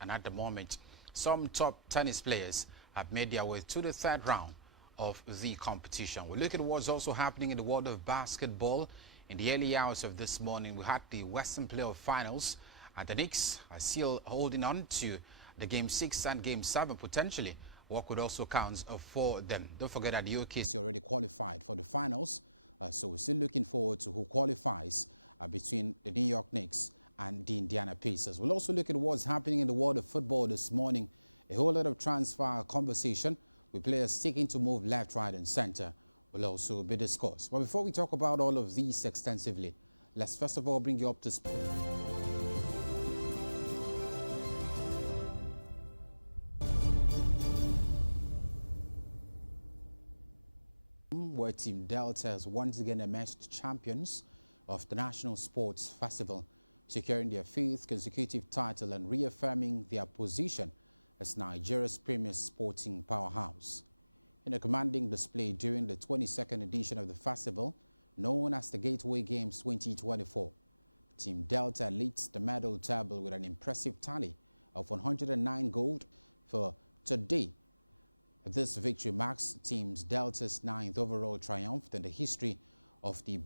And at the moment, some top tennis players have made their way to the third round of the competition. We look at what's also happening in the world of basketball. In the early hours of this morning, we had the Western Playoff Finals, and the Knicks are still holding on to the Game 6 and Game 7 potentially. What could also count for them. Don't forget that the OKC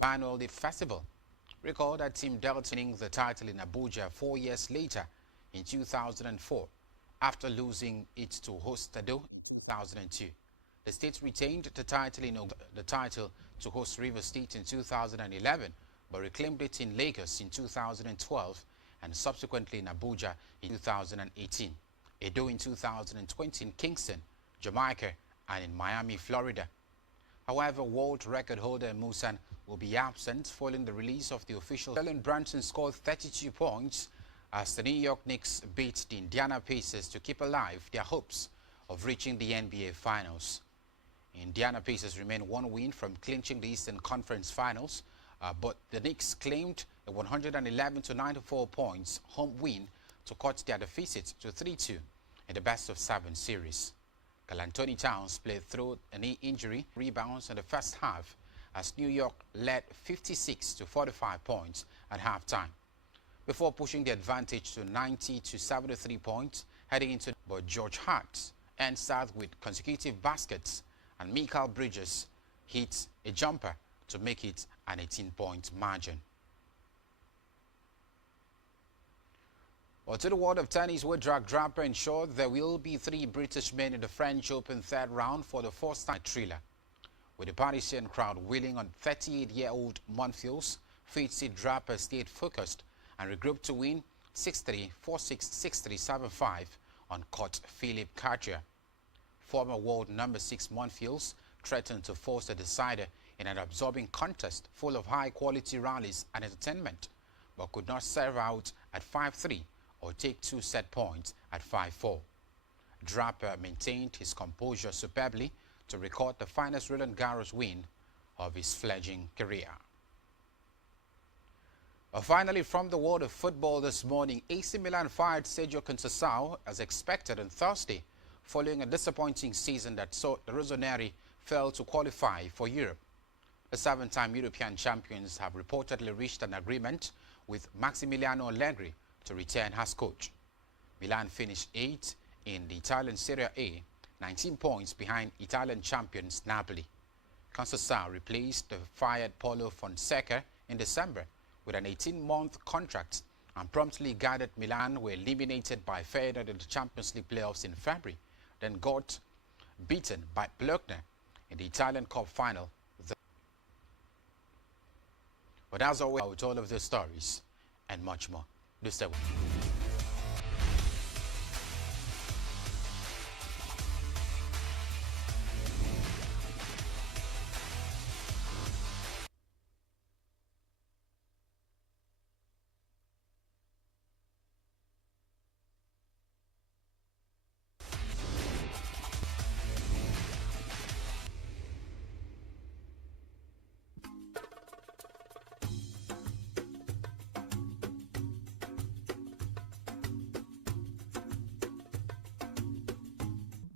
annual festival. Recall that Team Delta winning the title in Abuja 4 years later in 2004 after losing it to host Tado in 2002. The state retained the title to host River State in 2011 but reclaimed it in Lagos in 2012 and subsequently in Abuja in 2018. Edo in 2020 in Kingston, Jamaica and in Miami, Florida. However, world record holder Musan will be absent following the release of the official. Jalen Brunson scored 32 points as the New York Knicks beat the Indiana Pacers to keep alive their hopes of reaching the NBA Finals. Indiana Pacers remain one win from clinching the Eastern Conference Finals, but the Knicks claimed a 111-94 points home win to cut their deficit to 3-2 in the best-of-7 series. Anthony Towns played through a knee injury, rebounds in the first half as New York led 56-45 points at halftime before pushing the advantage to 90-73 points heading into. But George Hart ends out with consecutive baskets and Mikal Bridges hits a jumper to make it an 18-point margin. Well, to the world of tennis, where Jack Draper ensured there will be 3 British men in the French Open third round for the first time thriller. With the Parisian crowd wheeling on 38-year-old Monfils, Fitzy Draper stayed focused and regrouped to win 6-3, 4-6, 6-3, 7-5 on court Philippe Cartier. Former world number 6 Monfils threatened to force the decider in an absorbing contest full of high-quality rallies and entertainment, but could not serve out at 5-3 or take 2 set points at 5-4. Draper maintained his composure superbly to record the finest Roland Garros win of his fledgling career. Finally, from the world of football this morning, AC Milan fired Sergio Conceição as expected on Thursday, following a disappointing season that saw the Rossoneri fail to qualify for Europe. The 7-time European champions have reportedly reached an agreement with Massimiliano Allegri to return as coach. Milan finished 8th in the Italian Serie A, 19 points behind Italian champions Napoli. Conceição replaced the fired Paulo Fonseca in December with an 18-month contract and promptly guided Milan were eliminated by Feyenoord in the Champions League playoffs in February, then got beaten by Bologna in the Italian Cup final. But as always, with all of these stories and much more, do stay with me.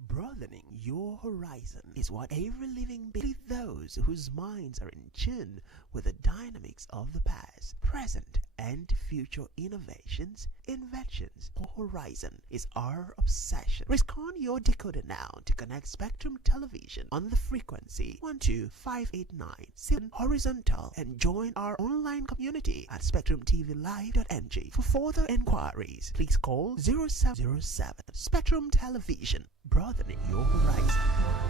Broadening your horizon. is what every living being, those whose minds are in tune with the dynamics of the past, present, and future innovations, inventions, or horizon is our obsession. Risk on your decoder now to connect Spectrum Television on the frequency 12589 horizontal and join our online community at spectrumtvlive.ng. For further enquiries, please call 0707. Spectrum Television, broadening your horizon.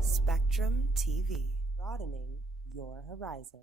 Spectrum TV, broadening your horizon.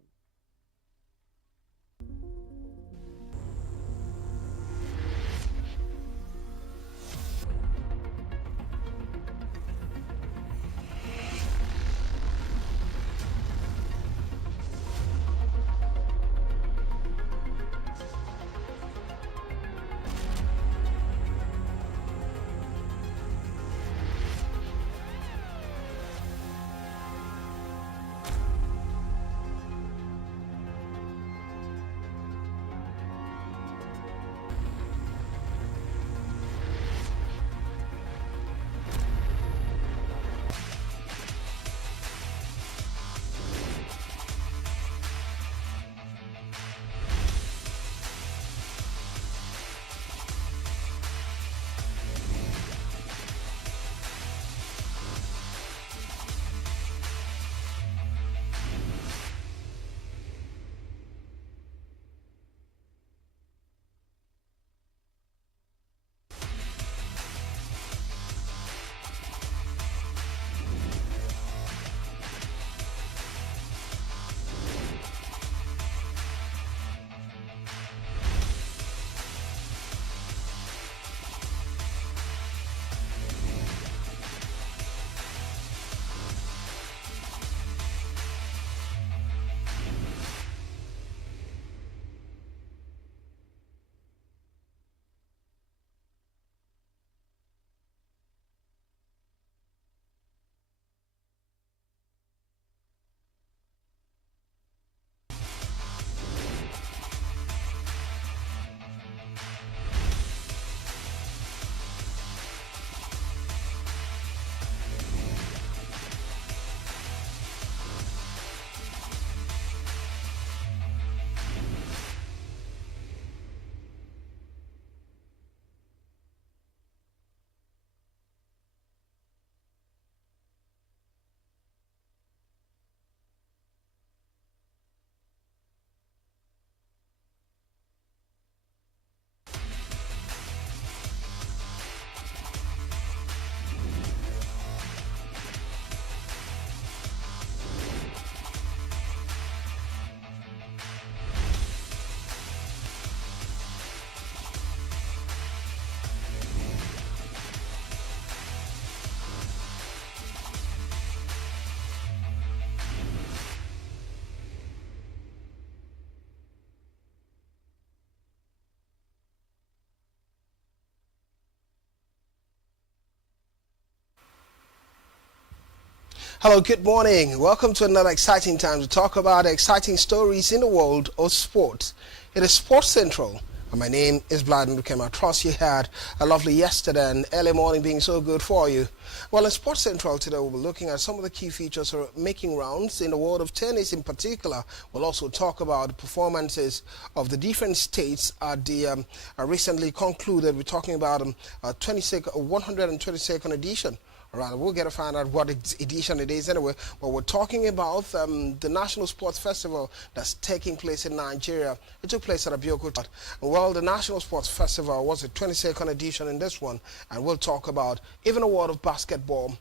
Hello, good morning. Welcome to another exciting time to talk about exciting stories in the world of sports. It is Sports Central. And my name is Vladimir Dukem. I trust you had a lovely yesterday and early morning being so good for you. Well, in Sports Central today, we'll be looking at some of the key features are making rounds in the world of tennis in particular. We'll also talk about the performances of the different states at the recently concluded. We're talking about 122nd edition. Right, we'll get to find out what edition it is anyway. But we're talking about the National Sports Festival that's taking place in Nigeria. It took place at Abeokuta. Well, the National Sports Festival was the 22nd edition in this one. And we'll talk about even a world of basketball.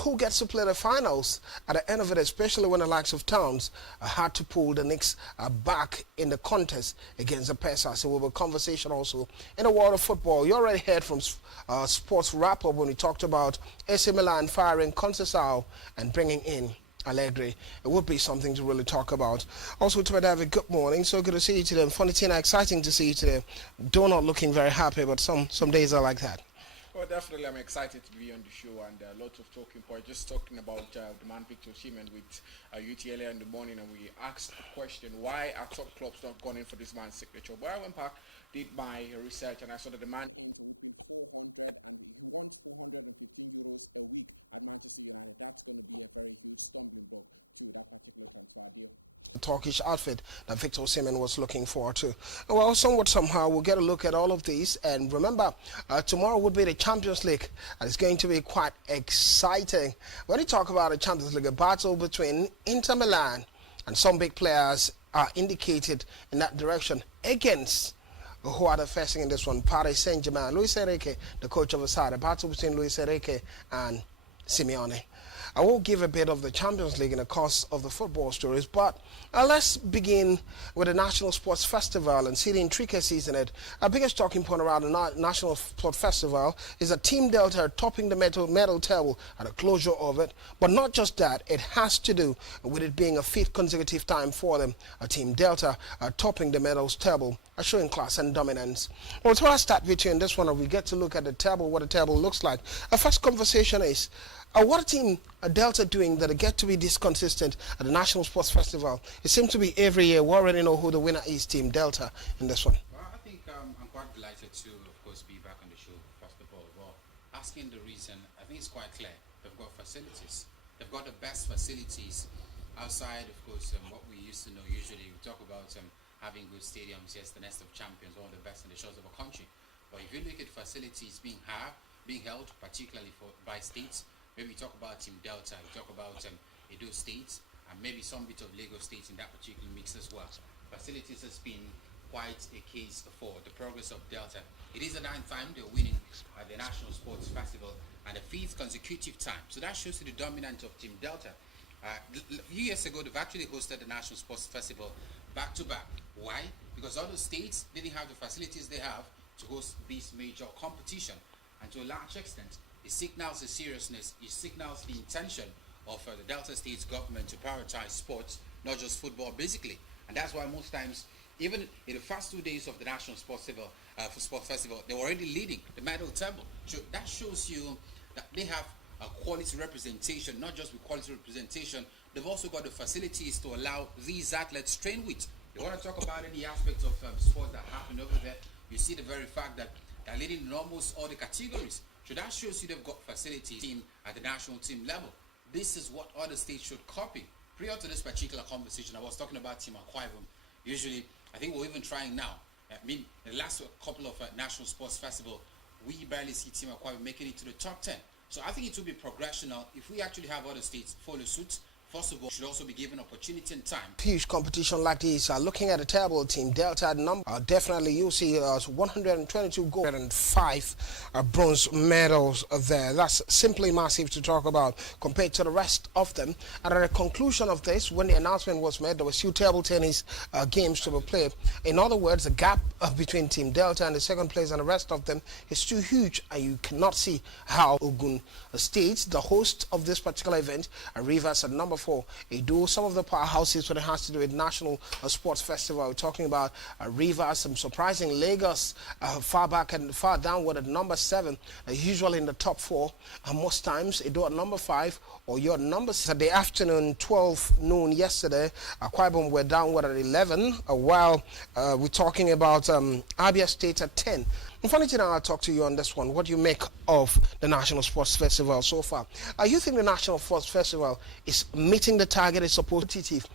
Who gets to play the finals at the end of it, especially when the likes of Towns had to pull the Knicks back in the contest against the Pacers. So we'll have a conversation also in the world of football. You already heard from Sports Wrap-Up when we talked about AC Milan firing Conceição and bringing in Allegri. It would be something to really talk about. Also, to David, good morning. So good to see you today. Funny Tina, exciting to see you today. Though not looking very happy, but some days are like that. Well, definitely, I'm excited to be on the show and lots of talking points. Just talking about the man Victor Osimhen with UT earlier in the morning, and we asked the question, why are top clubs not gone in for this man's signature? But I went back, did my research, and I saw that the man Turkish outfit that Victor Osimhen was looking for too. Well, somewhat somehow we'll get a look at all of these, and remember tomorrow would be the Champions League, and it's going to be quite exciting. When you talk about the Champions League, a battle between Inter Milan and some big players are indicated in that direction against who are the facing in this one, Paris Saint-Germain. Luis Enrique, the coach of the side, a battle between Luis Enrique and Simeone. I will give a bit of the Champions League in the course of the football stories, but let's begin with the National Sports Festival and see the intricacies in it. Our biggest talking point around the National Sports Festival is that Team Delta topping the medal table at the closure of it. But not just that, it has to do with it being a fifth consecutive time for them. Team Delta topping the medals table, showing class and dominance. Well, so I'll start with you in this one, and we get to look at the table, what the table looks like. Our first conversation is, what a team Delta doing that they get to be this consistent at the National Sports Festival? It seems to be every year. We already know who the winner is, Team Delta, in this one. Well, I think I'm quite delighted to, of course, be back on the show, first of all. Well, asking the reason, I think it's quite clear. They've got facilities. They've got the best facilities outside, of course, what we used to know. Usually we talk about having good stadiums. Yes, the nest of champions, one of the best in the shores of a country. But if you look at facilities being held, particularly by states, maybe we talk about Team Delta, we talk about Edo State, and maybe some bit of Lagos State in that particular mix as well. Facilities has been quite a case for the progress of Delta. It is the 9th time they're winning the National Sports Festival and the 5th consecutive time. So that shows you the dominance of Team Delta. A few years ago, they've actually hosted the National Sports Festival back to back. Why? Because other states didn't have the facilities they have to host this major competition. And to a large extent, it signals the seriousness, it signals the intention of the Delta State's government to prioritize sports, not just football, basically. And that's why most times, even in the first 2 days of the National Sports Festival, they were already leading the medal table. So that shows you that they have a quality representation, not just with quality representation, they've also got the facilities to allow these athletes train with. You want to talk about any aspects of sports that happen over there, you see the very fact that they're leading in almost all the categories. So that shows you they've got facilities team at the national team level. This is what other states should copy. Prior to this particular conversation, I was talking about Team Akwa Ibom. Usually, I think we're even trying now. I mean, the last couple of National Sports Festival, we barely see Team Akwa Ibom making it to the top 10. So I think it will be progressional if we actually have other states follow suit. First of all, should also be given opportunity and time. Huge competition like this. Looking at the table, Team Delta number, definitely you'll see 122 gold and 5 bronze medals there. That's simply massive to talk about compared to the rest of them. And at the conclusion of this, when the announcement was made, there were 2 table tennis games to be played. In other words, the gap between Team Delta and the second place and the rest of them is too huge, and you cannot see how Ogun State, the host of this particular event, Rivers at number number 4, Edo, some of the powerhouses when it has to do with National Sports Festival. We're talking about Rivers, some surprising Lagos, far back and far downward at number 7, usually in the top 4 most times. Edo at number 5, or your number 6. At the afternoon, 12 noon yesterday, Akwa Ibom were downward at 11, while we're talking about Abia State at 10. And funny thing, I'll talk to you on this one. What do you make of the National Sports Festival so far? You think the National Sports Festival is meeting the target it's supposed to achieve?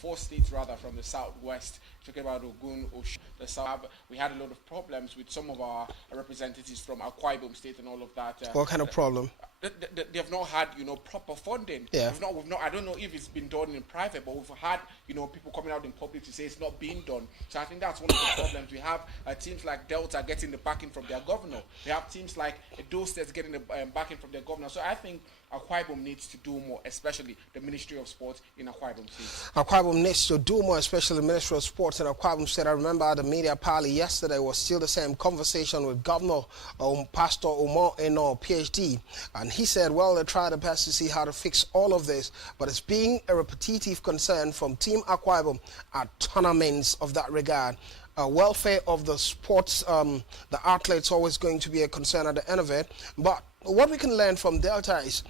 4 states rather from the southwest, talking about Ogun, Osun, the south. We had a lot of problems with some of our representatives from Akwa Ibom State and all of that. What kind of problem? They have not had, proper funding. Yeah. We've not. I don't know if it's been done in private, but we've had, people coming out in public to say it's not being done. So I think that's one of the problems. We have teams like Delta getting the backing from their governor. We have teams like Edo State getting the backing from their governor. So I think Akwa Ibom needs to do more, especially the Ministry of Sports in Akwa Ibom State. Akwa Ibom needs to do more, especially the Ministry of Sports in Akwa Ibom State. I remember at the media parley yesterday was still the same conversation with Governor Pastor Omar Eno, PhD, and he said, well, they try their best to see how to fix all of this, but it's being a repetitive concern from Team Akwa Ibom at tournaments of that regard. Welfare of the sports, the athletes, always going to be a concern at the end of it, but what we can learn from Delta is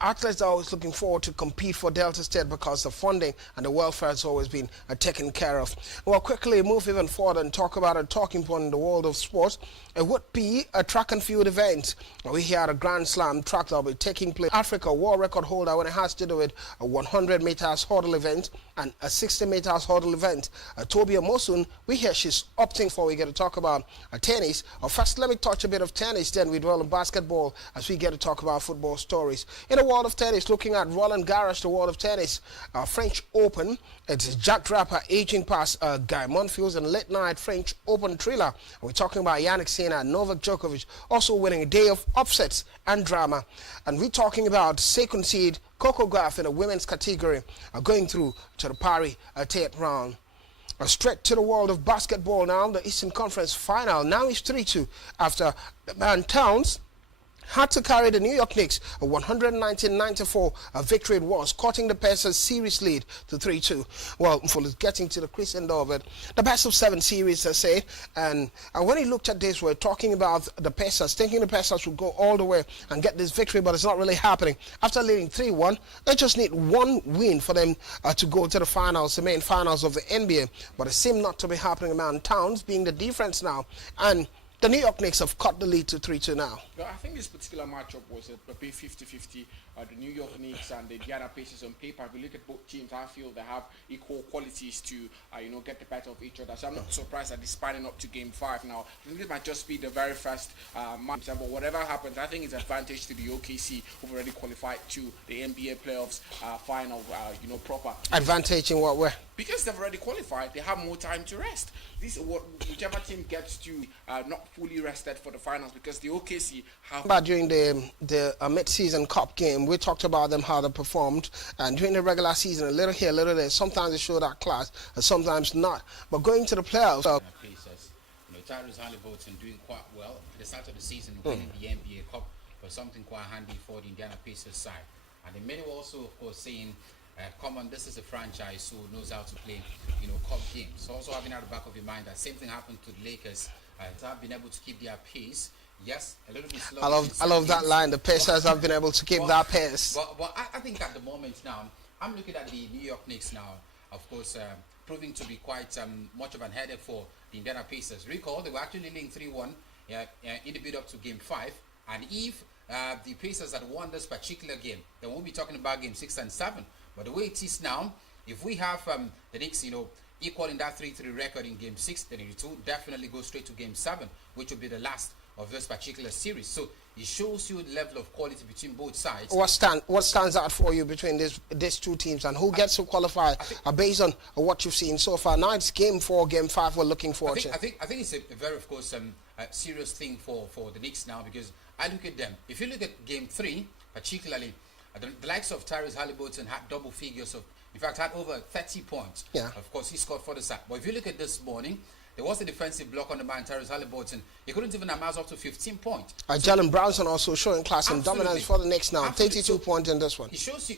athletes are always looking forward to compete for Delta State because the funding and the welfare has always been taken care of. Well, quickly move even forward and talk about a talking point in the world of sports. It would be a track and field event. We had a Grand Slam track that will be taking place. Africa world record holder when it has to do with a 100 meters hurdle event and a 60 meters hurdle event. Toby Amosun, we hear she's opting for. We get to talk about tennis. First, let me touch a bit of tennis, then we dwell on basketball as we get to talk about football stories. In the world of tennis, looking at Roland Garros, the world of tennis, French Open, it's Jack Draper aging past Guy Monfils and late night French Open thriller. We're talking about Yannick Sinner and Novak Djokovic also winning a day of upsets and drama. And we're talking about second seed Coco Gauff in the women's category going through to the Paris 8th round. Straight to the world of basketball now, the Eastern Conference final. Now it's 3-2 after Man Towns had to carry the New York Knicks a 119-94 victory it was, cutting the Pacers series lead to 3-2. Well, for getting to the crescent of it, the best of 7 series, I say, and when he looked at this, we're talking about the Pacers, thinking the Pacers would go all the way and get this victory, but it's not really happening. After leading 3-1, they just need one win for them to go to the finals, the main finals of the NBA, but it seemed not to be happening. Man Towns being the difference now, and the New York Knicks have cut the lead to 3-2 now. No, I think this particular matchup was a bit 50-50. The New York Knicks and the Indiana Pacers on paper. If we look at both teams, I feel they have equal qualities to, get the better of each other. So I'm not surprised that they're spanning up to Game 5 now. I think this might just be the very first match. But whatever happens, I think it's an advantage to the OKC, who've already qualified to the NBA playoffs final, proper. Advantage in what way? Because they've already qualified, they have more time to rest. Whichever team gets to not fully rested for the finals, because the OKC have... But during the mid-season cup game, we talked about them, how they performed, and during the regular season, a little here, a little there, sometimes they show that class, and sometimes not. But going to the playoffs... Pacers, Tyrese Haliburton doing quite well at the start of the season, winning the NBA Cup was something quite handy for the Indiana Pacers side. And then many were also, of course, saying, come on, this is a franchise who knows how to play, cup games. So also having at the back of your mind that same thing happened to the Lakers. To have been able to keep their pace. Yes, a little bit slow. I love that line. The Pacers have been able to keep that pace. But I think at the moment now, I'm looking at the New York Knicks now, of course, proving to be quite much of an headache for the Indiana Pacers. Recall, they were actually leading 3-1 in the build-up to Game 5. And if the Pacers had won this particular game, then we'll be talking about Game 6 and 7. But the way it is now, if we have the Knicks, equaling that 3-3 record in Game 6, then it will definitely go straight to Game 7, which will be the last of this particular series. So it shows you the level of quality between both sides. What stands out for you between these two teams, and who gets to qualify based on what you've seen so far? Now it's Game 4, Game 5 we're looking forward to. I think it's a very, of course, serious thing for the Knicks now, because I look at them. If you look at Game 3, particularly, the likes of Tyrese Haliburton had double figures of, in fact, had over 30 points. Yeah. Of course, he scored for the side. But if you look at this morning, There was a defensive block on the man, Tyrese Haliburton. He couldn't even amass up to 15 points. Jalen Brownson also showing class and dominance for the Knicks now. Absolutely. 32 points in this one. It shows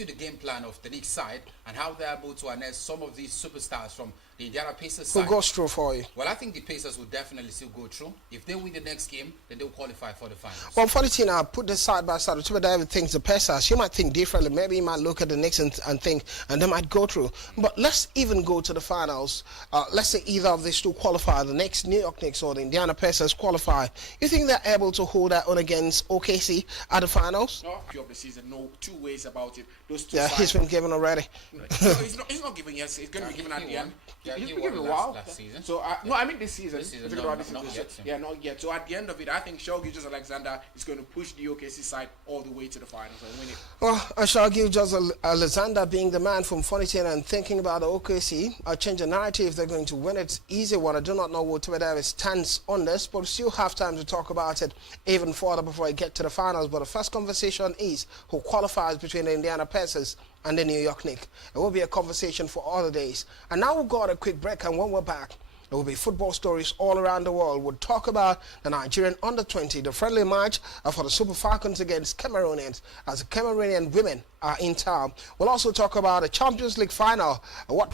you the game plan of the Knicks side and how they're able to harness some of these superstars from the Indiana Pacers Who side. goes through for you? Well, I think the Pacers will definitely still go through. If they win the next game, then they'll qualify for the finals. Well, for the team, I put this side by side. Whatever David thinks the Pacers, you might think differently. Maybe you might look at the Knicks and think, and they might go through. But let's even go to the finals. Let's say either of these two qualify, the next New York Knicks or the Indiana Pacers qualify. You think they're able to hold that on against OKC at the finals? No, of the season, no two ways about it. Those two Yeah, sides. he's been given already. No, he's not giving yes. He's going to be given at the end. Yeah, He's he been won given a last while. season. So no, I mean this season. This season, We're no, talking about not this yet, season. Yeah, not yet. So at the end of it, I think Shai Gilgeous-Alexander is going to push the OKC side all the way to the finals and win it. Well, I shall give just Alexander being the man from Funnytown and thinking about the OKC. I'll change the narrative if they're going to win it. Easy one. I do not know what Tibet Davis stands on this, but we still have time to talk about it even further before I get to the finals. But the first conversation is who qualifies between the Indiana Pacers and the New York Knicks. It will be a conversation for all the days. And now we'll go on a quick break, and when we're back, there will be football stories all around the world. We'll talk about the Nigerian under-20, the friendly match for the Super Falcons against Cameroonians, as the Cameroonian women are in town. We'll also talk about the Champions League final. What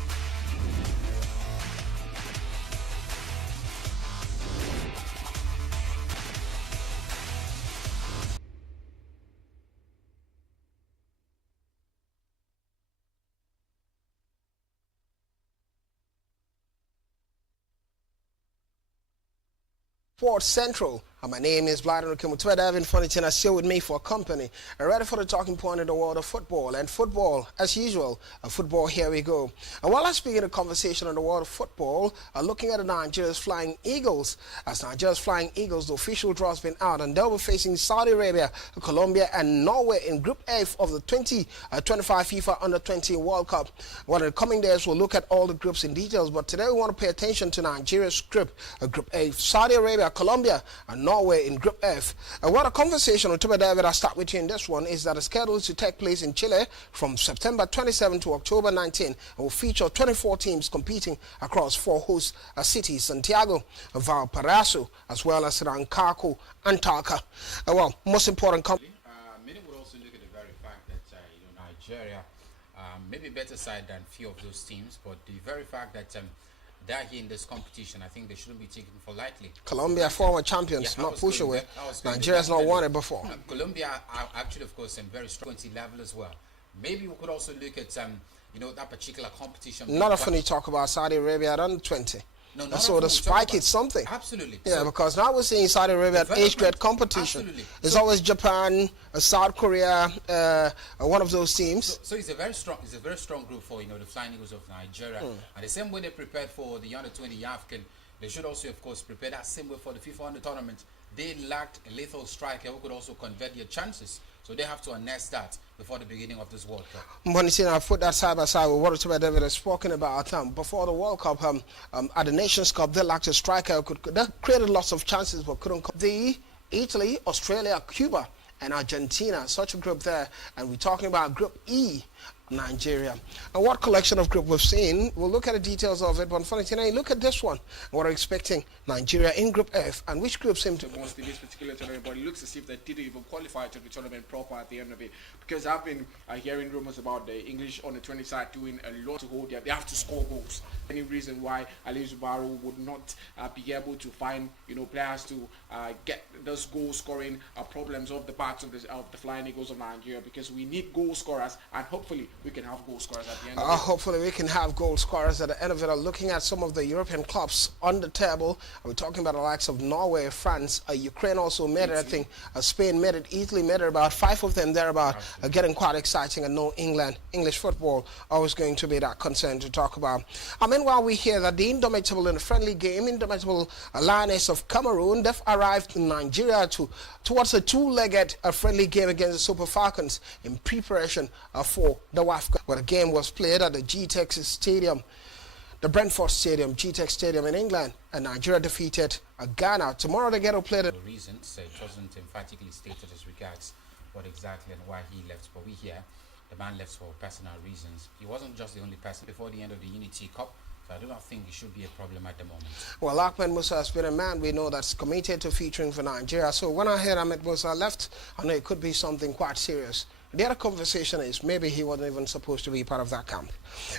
Sports Central. My name is Blyden Okemutwe. Davin Funnytown still with me for company. Ready for the talking point in the world of football. And football, as usual, football, here we go. And while I speak in a conversation on the world of football, looking at the Nigeria's Flying Eagles. As Nigeria's Flying Eagles, the official draw has been out, and they'll be facing Saudi Arabia, Colombia, and Norway in Group F of the 2025 FIFA Under-20 World Cup. Well, in the coming days, we'll look at all the groups in details, but today we want to pay attention to Nigeria's group, Group A, Saudi Arabia, Colombia, and Norway in Group F. What a conversation with Tuba David. I'll start with you in this one. Is that it's scheduled to take place in Chile from September 27 to October 19 and will feature 24 teams competing across 4 host cities: Santiago, Valparaiso, as well as Rancagua and Talca. Well, most important Many would also look at the very fact that Nigeria may be better side than few of those teams, but the very fact that they're here in this competition, I think they shouldn't be taken for lightly. Colombia, former champions, Yeah, not push away. Nigeria's not definitely won it before. Colombia are actually, of course, in very strong 20 level as well. Maybe we could also look at that particular competition. Not often you talk about Saudi Arabia at under 20. No, That's so the spike is something. Absolutely. Yeah, So, because now we're seeing Saudi Arabia at age grade competition. Absolutely. It's So- always Japan, South Korea, one of those teams. So it's a very strong group for the Flying Eagles of Nigeria. And the same way they prepared for the under-20 African, they should also, of course, prepare that same way for the FIFA Under Tournament. They lacked a lethal striker who could also convert their chances. So they have to harness that before the beginning of this World Cup. When you see, I put that side by side with what Tuba David has spoken about. Before the World Cup, at the Nations Cup, they lacked a striker who they created lots of chances but couldn't come. Italy, Australia, Cuba, and Argentina, such a group there. And we're talking about Group E, Nigeria. And what collection of group we've seen, we'll look at the details of it. But unfortunately, look at this one. What are expecting Nigeria in Group F, and which group seem to Most in this particular tournament, but it looks as if they didn't even qualify to the tournament proper at the end of it. Because I've been hearing rumors about the English on the 20 side doing a lot to hold there. They have to score goals. Any reason why Ali Zubaru would not be able to find players to get those goal scoring problems of the parts of the Flying Eagles of Nigeria, because we need goal scorers, and hopefully we can have goal scorers at the end of it. Hopefully we can have goal scorers at the end of it. Looking at some of the European clubs on the table, we're talking about the likes of Norway, France, Ukraine also made it. I think Spain made it, Italy made it, about 5 of them thereabout, getting quite exciting. And no England, English football always going to be that concern to talk about. Meanwhile, we hear that the Indomitable in a friendly game, Indomitable Lioness of Cameroon, they've arrived in Nigeria towards a 2-legged friendly game against the Super Falcons in preparation for the WAFCON, where the game was played at the GTEX Stadium, the Brentford Stadium, GTEX Stadium in England, and Nigeria defeated Ghana. Tomorrow they get to play the reasons. It wasn't emphatically stated as regards what exactly and why he left, but we hear the man left for personal reasons. He wasn't just the only person. Before the end of the Unity Cup So I do not think it should be a problem at the moment. Well, Ahmed Musa has been a man we know that's committed to featuring for Nigeria. So when I heard Ahmed Musa left, I know it could be something quite serious. The other conversation is maybe he wasn't even supposed to be part of that camp.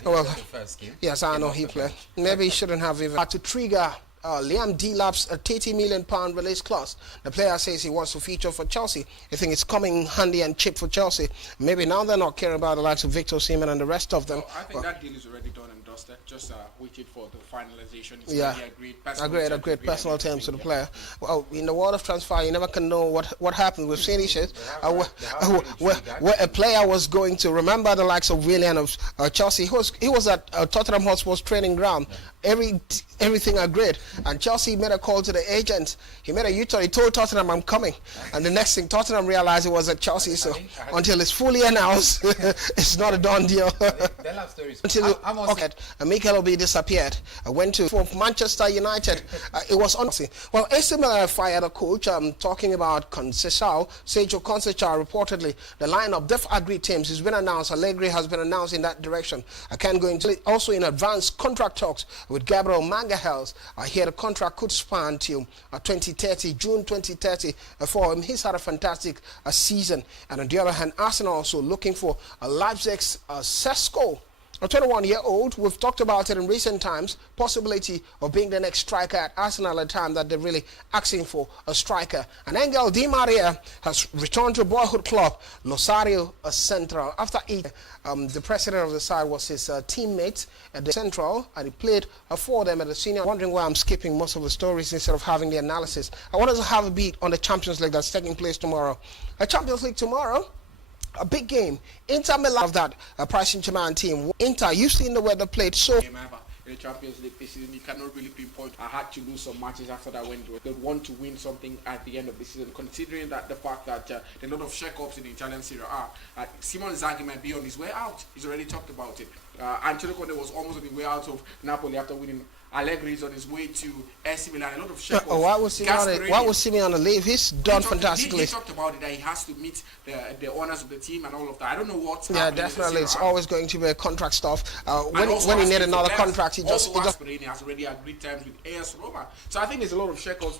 Well, The first game. yes, I Came know off he the played. bench. Maybe he shouldn't have even to trigger Liam Delap's £30 million release clause. The player says he wants to feature for Chelsea. I think it's coming handy and cheap for Chelsea. Maybe now they're not caring about the likes of Victor Osimhen and the rest of them. Well, I think that deal is already done and dusted. Just waited for the finalization. It's Yeah. already agreed. Agreed personal terms to the player. Well, in the world of transfer, you never can know what happened. We've seen issues where a player was going to remember the likes of Willian of Chelsea. He was at Tottenham Hotspur's training ground. Everything agreed, and Chelsea made a call to the agent. He made a U-turn. He told Tottenham, "I'm coming," and the next thing Tottenham realized it was at Chelsea. So until it's fully announced, it's not a done deal. They'll have stories. Until Okay. Mikel Obi disappeared. Went to for Manchester United. It was on. Well, AC Milan fired a coach. Talking about Conceição, Sergio Conceição reportedly the lineup. They've agreed terms has been announced. Allegri has been announced in that direction. I can't go into it. Also in advanced contract talks with Gabriel Magalhaes. I hear the contract could span till 2030, June 2030 for him. He's had a fantastic season. And on the other hand, Arsenal also looking for Leipzig's Sesko, a 21-year-old. We've talked about it in recent times, possibility of being the next striker at Arsenal at a time that they're really asking for a striker. And Angel Di Maria has returned to boyhood club Rosario Central. After the president of the side was his teammate at the Central, and he played for them at the senior. Wondering why I'm skipping most of the stories instead of having the analysis. I want us to have a beat on the Champions League that's taking place tomorrow. A Champions League tomorrow. A big game. Inter Milan of that Paris Saint-Germain team. Inter, you've seen the way they played so. Game ever in the Champions League this season. You cannot really pinpoint. I had to lose some matches after that when they want to win something at the end of the season. Considering that the fact that there are a lot of shake-ups in the Italian Serie A, Simone Inzaghi might be on his way out. He's already talked about it. Antonio Conte was almost on the way out of Napoli after winning. Allegri is on his way to AC Milan. A lot of shake-ups. Why was Simeone leave? He's done fantastically. He talked about it that he has to meet the owners of the team and all of that. I don't know what's Yeah, happening. definitely. It's always going to be a contract stuff. When he asking need for another players. contract, he just Gasperini has already agreed terms with AS Roma. So I think there's a lot of shake-ups.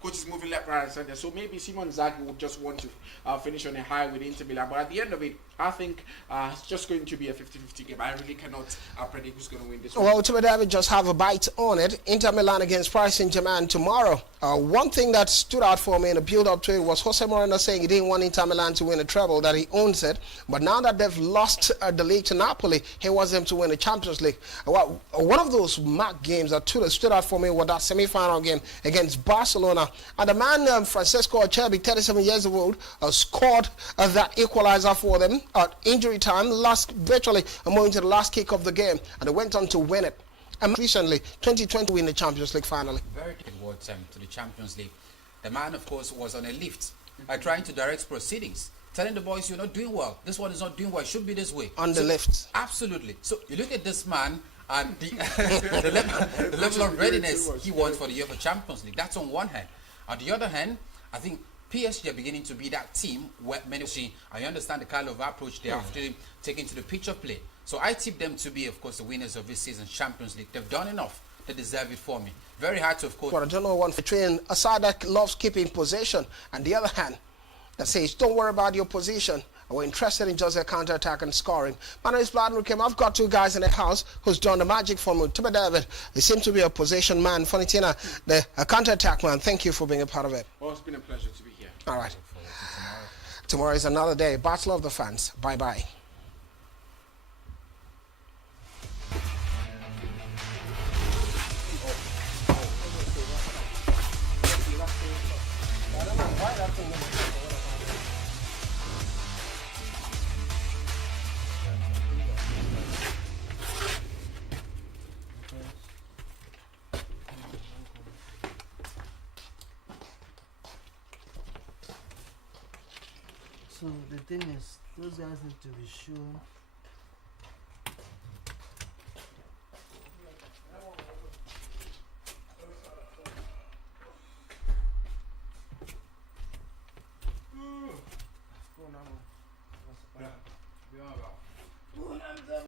Coaches moving left, right, and center. So maybe Simone Inzaghi would just want to finish on a high with Inter Milan. But at the end of it, I think it's just going to be a 50-50 game. I really cannot predict who's going to win this one. Well, Timothy David just have a bite on it. Inter Milan against Paris Saint-Germain tomorrow. One thing that stood out for me in the build-up to it was Jose Mourinho saying he didn't want Inter Milan to win a treble, that he owns it. But now that they've lost the league to Napoli, he wants them to win the Champions League. One of those marked games that stood out for me was that semi-final game against Barcelona. And the man, Francesco Acerbi, 37 years old, scored that equalizer for them at injury time, virtually moving to the last kick of the game. And they went on to win it. And recently, 2020 win the Champions League finally. Very good word to the Champions League. The man, of course, was on a lift, trying to direct proceedings, telling the boys, you're not doing well. This one is not doing well. It should be this way. On the lift. Absolutely. So you look at this man and the level of readiness he wants for the UEFA Champions League. That's on one hand. On the other hand, I think PSG are beginning to be that team where many see. I understand the kind of approach they have to take into the pitch of play. So I tip them to be, of course, the winners of this season's Champions League. They've done enough. They deserve it for me. Very hard to, of course. But I don't know one between a side that loves keeping possession and the other hand that says, don't worry about your position. We're interested in just a counter-attack and scoring. My name is Vladimir Kim. I've got two guys in the house who's done the magic for me. Timber David, he seems to be a possession man. Fonitina, a counter-attack man. Thank you for being a part of it. Well, it's been a pleasure to be here. All right. Tomorrow is another day. Battle of the fans. Bye-bye. So the thing is, those guys need to be shown